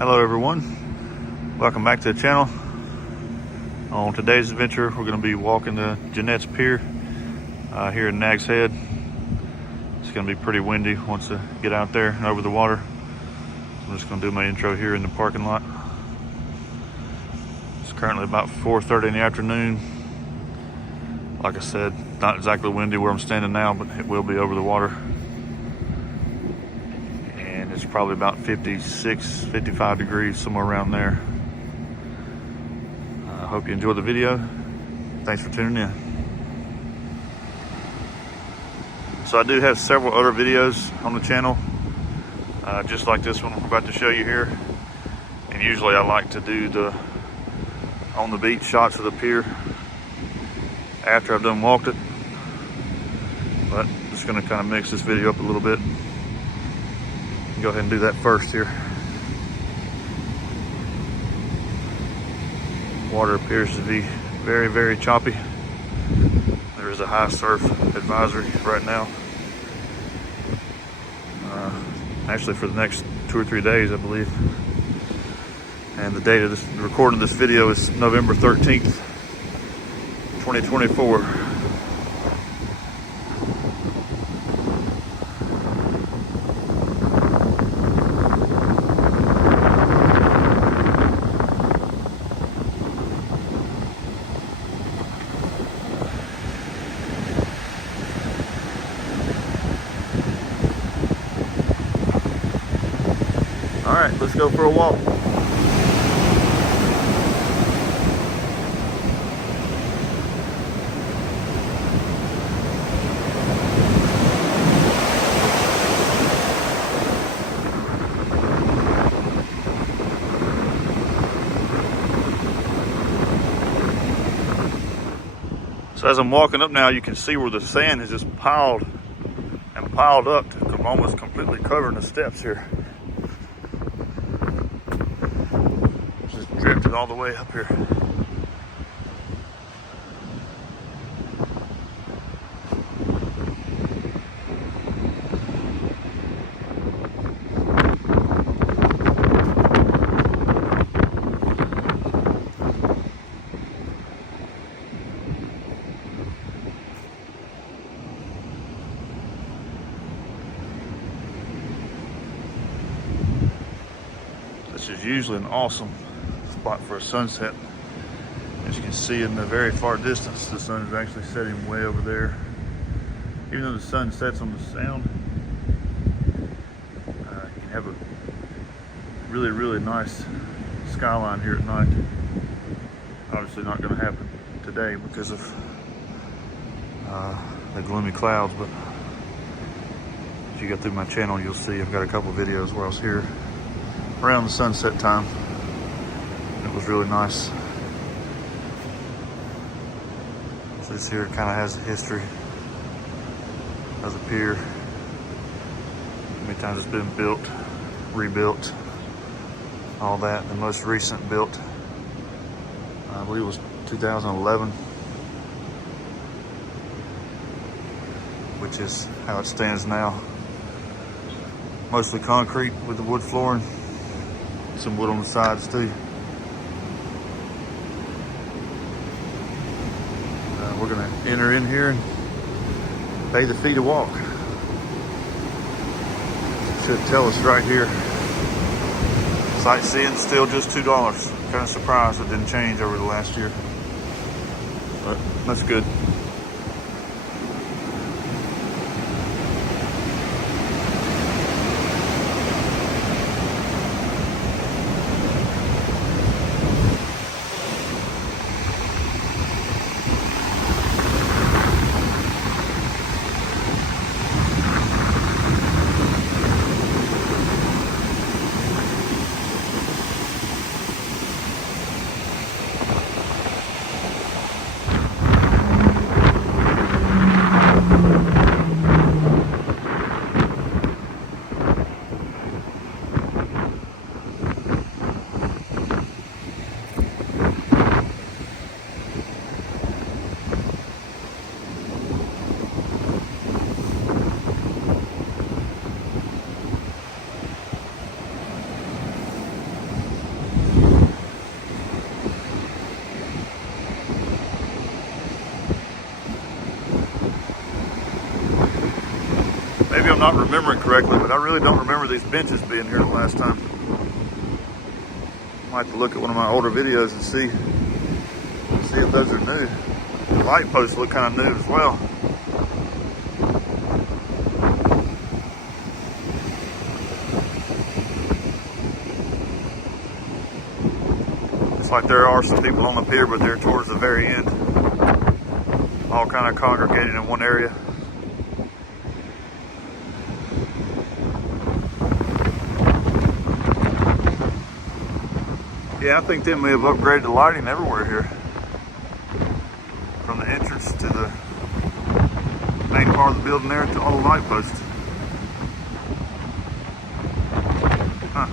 Hello everyone, welcome back to the channel. On today's adventure we're going to be walking to Jennette's Pier here in Nags Head. It's going to be pretty windy once I get out there and over the water. So I'm just going to do my intro here in the parking lot. It's currently about 4:30 in the afternoon. Like I said, not exactly windy where I'm standing now, but it will be over the water. And it's probably about 56, 55 degrees, somewhere around there. I hope you enjoyed the video. Thanks for tuning in. So I do have several other videos on the channel, just like this one I'm about to show you here. And usually I like to do the on the beach shots of the pier after I've done walked it. But I'm just gonna kind of mix this video up a little bit. Go ahead and do that first here. Water appears to be very, very choppy. There is a high surf advisory right now. Actually for the next 2 or 3 days, I believe. And the date of this, the recording of this video is November 13th, 2024. All right, let's go for a walk. So as I'm walking up now, you can see where the sand is just piled and piled up to almost completely covering the steps here. Just drifted all the way up here. This is usually an awesome spot for a sunset. As you can see in the very far distance, the sun is actually setting way over there. Even though the sun sets on the sound, you can have a really, really nice skyline here at night. Obviously not going to happen today because of the gloomy clouds, but if you go through my channel, you'll see I've got a couple videos where I was here around the sunset time. It was really nice. So this here kind of has a history as a pier. How many times it's been built, rebuilt, all that. The most recent built, I believe it was 2011, which is how it stands now. Mostly concrete with the wood flooring. Some wood on the sides too. We're gonna enter in here and pay the fee to walk. Should tell us right here. Sightseeing still just $2. Kind of surprised it didn't change over the last year, but that's good. Maybe I'm not remembering correctly, but I really don't remember these benches being here the last time. I might have to look at one of my older videos and see if those are new. The light posts look kind of new as well. Looks like there are some people on the pier, but they're towards the very end. All kind of congregated in one area. Yeah, I think they may have upgraded the lighting everywhere here. From the entrance to the main part of the building there to all the light posts. Huh.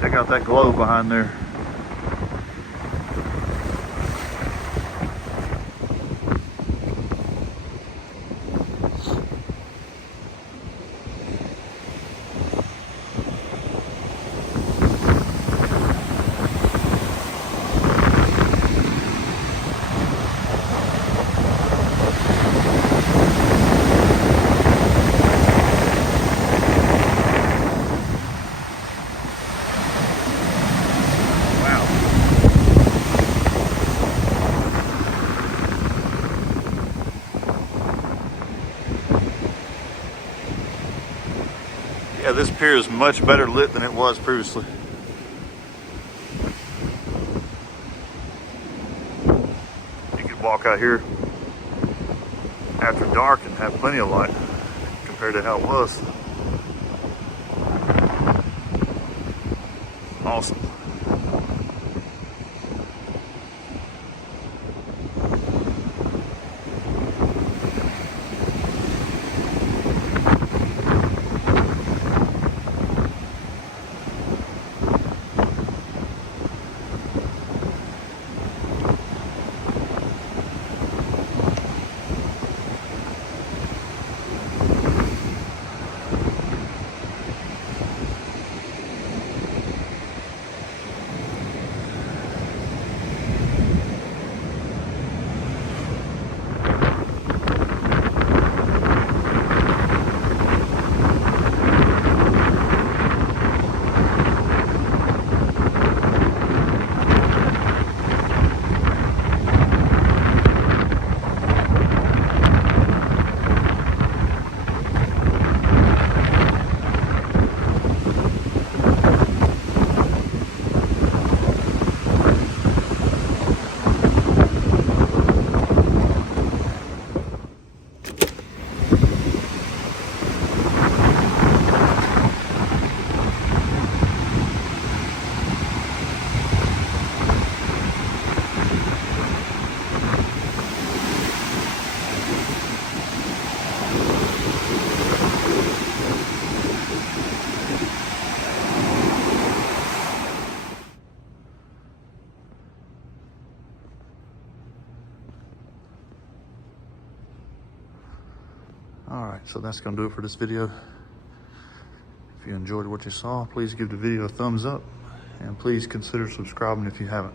Check out that glow behind there. Yeah, this pier is much better lit than it was previously. You could walk out here after dark and have plenty of light compared to how it was. Awesome. All right, so that's gonna do it for this video. If you enjoyed what you saw, please give the video a thumbs up and please consider subscribing if you haven't.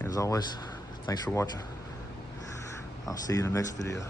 As always, thanks for watching. I'll see you in the next video.